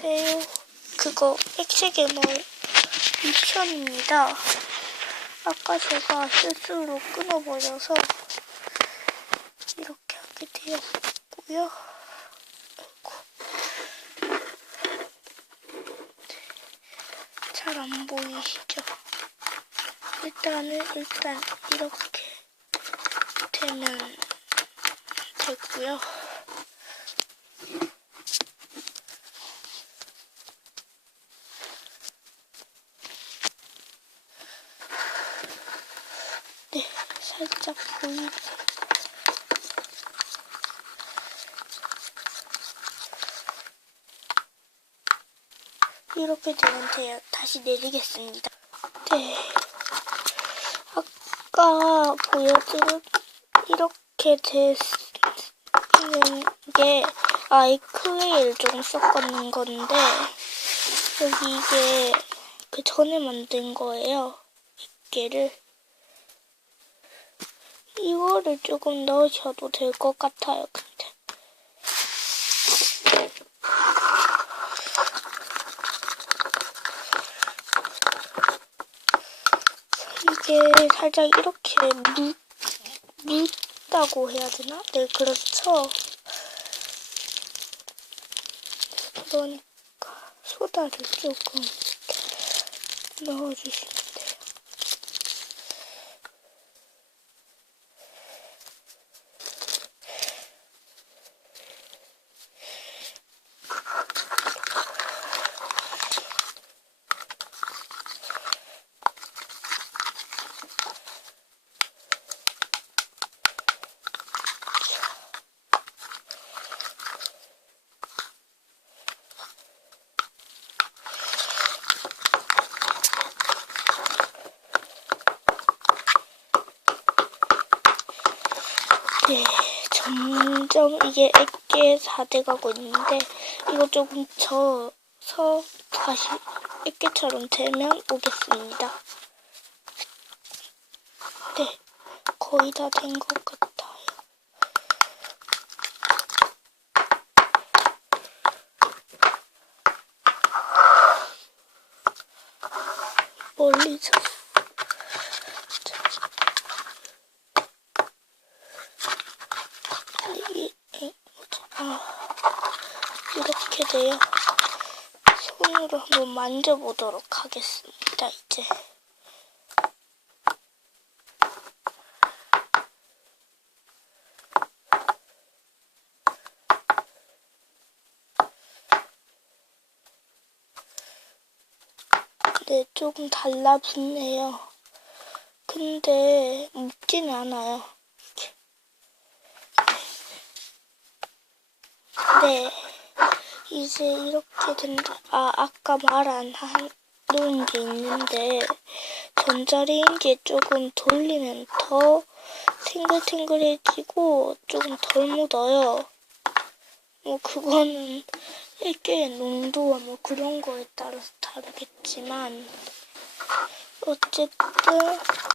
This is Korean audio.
안녕하세요. 그거 액체괴물 2편입니다. 아까 제가 실수로 끊어버려서 이렇게 하게 되었고요. 잘 안 보이시죠? 일단은 일단 이렇게 되면 되고요. 네, 살짝 보이게. 이렇게 되면 돼요. 다시 내리겠습니다. 네. 아까 보여드린 이렇게 되는 게 아이크웨이를 조금 섞었는 건데 여기 이게 그 전에 만든 거예요. 이게를 이거를 조금 넣으셔도 될 것 같아요. 근데 이게 살짝 이렇게 물, 묽다고 해야 되나? 네, 그렇죠. 그러니까 소다를 조금 넣어주시면 네, 점점 이게 액게 다 돼가고 있는데 이거 조금 져서 다시 액게처럼 되면 오겠습니다. 네, 거의 다 된 것 같아요. 멀리서 이게 에, 뭐지? 아, 이렇게 돼요. 손으로 한번 만져보도록 하겠습니다. 이제 네, 조금 달라붙네요. 근데 묻진 않아요. 네. 이제 이렇게 된다. 아, 아까 말안 한, 놓은 게 있는데, 전자레인지에 조금 돌리면 더 탱글탱글해지고, 조금 덜 묻어요. 뭐, 그거는 액계의 농도와 뭐 그런 거에 따라서 다르겠지만, 어쨌든,